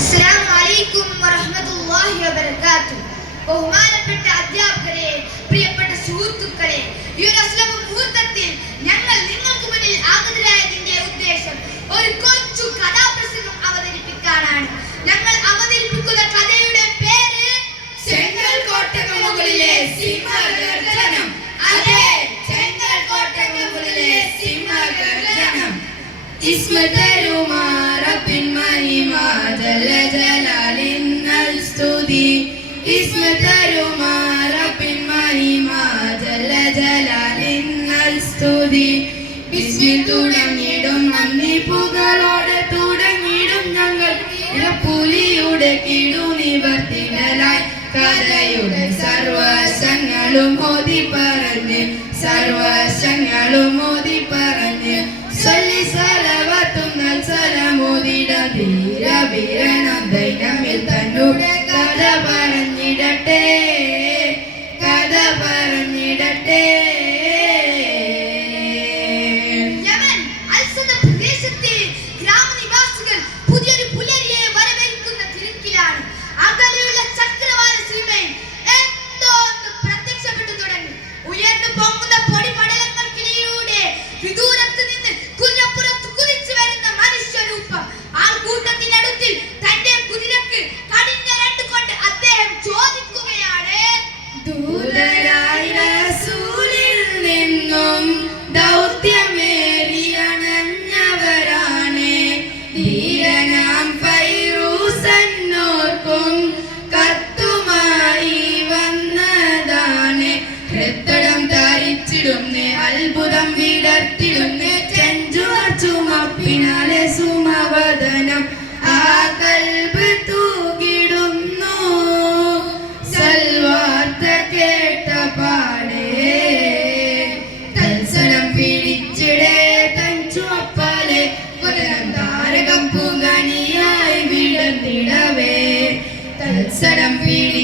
അസ്സലാമു അലൈക്കും വറഹ്മത്തുള്ളാഹി വബറകാതുഹു. ബഹുമാനപ്പെട്ട അധ്യാപകരെ പ്രിയപ്പെട്ട സുഹൃത്തുക്കളെ ഈ ഒരു അസ്ലമ മുഹൂർത്തത്തിൽ ഞങ്ങൾ നിങ്ങൾക്ക് മുന്നിൽ ആഗതരായതിന്റെ ഉദ്ദേശം ഒരു കൊച്ചു കഥാപ്രസംഗം അവതരിപ്പിക്കാനാണ്. ഞങ്ങൾ അവതരിപ്പിക്കുന്ന കഥയുടെ പേര് ചെങ്കൽ കോട്ടയ്ക്ക് മുകളിലെ സിംഹഗർജനം. അതെ ചെങ്കൽ കോട്ടയ്ക്ക് മുകളിലെ സിംഹഗർജനം. മഹിമ ജല ജലാലിന്നൽ ഇസ്മതരുമാറപ്പിൻ മഹിമ ജല ജലാലിന്നൽ സ്തുതി. നന്ദി പുകളോടെ തുടങ്ങിയിടും ഞങ്ങൾ. പുലിയുടെ കിടു നിവർത്തികളായി കഥയുടെ സർവശങ്ങളും ഓതി പറഞ്ഞ് സർവശങ്ങളും ഓതി പറഞ്ഞ് they can't to said I'm really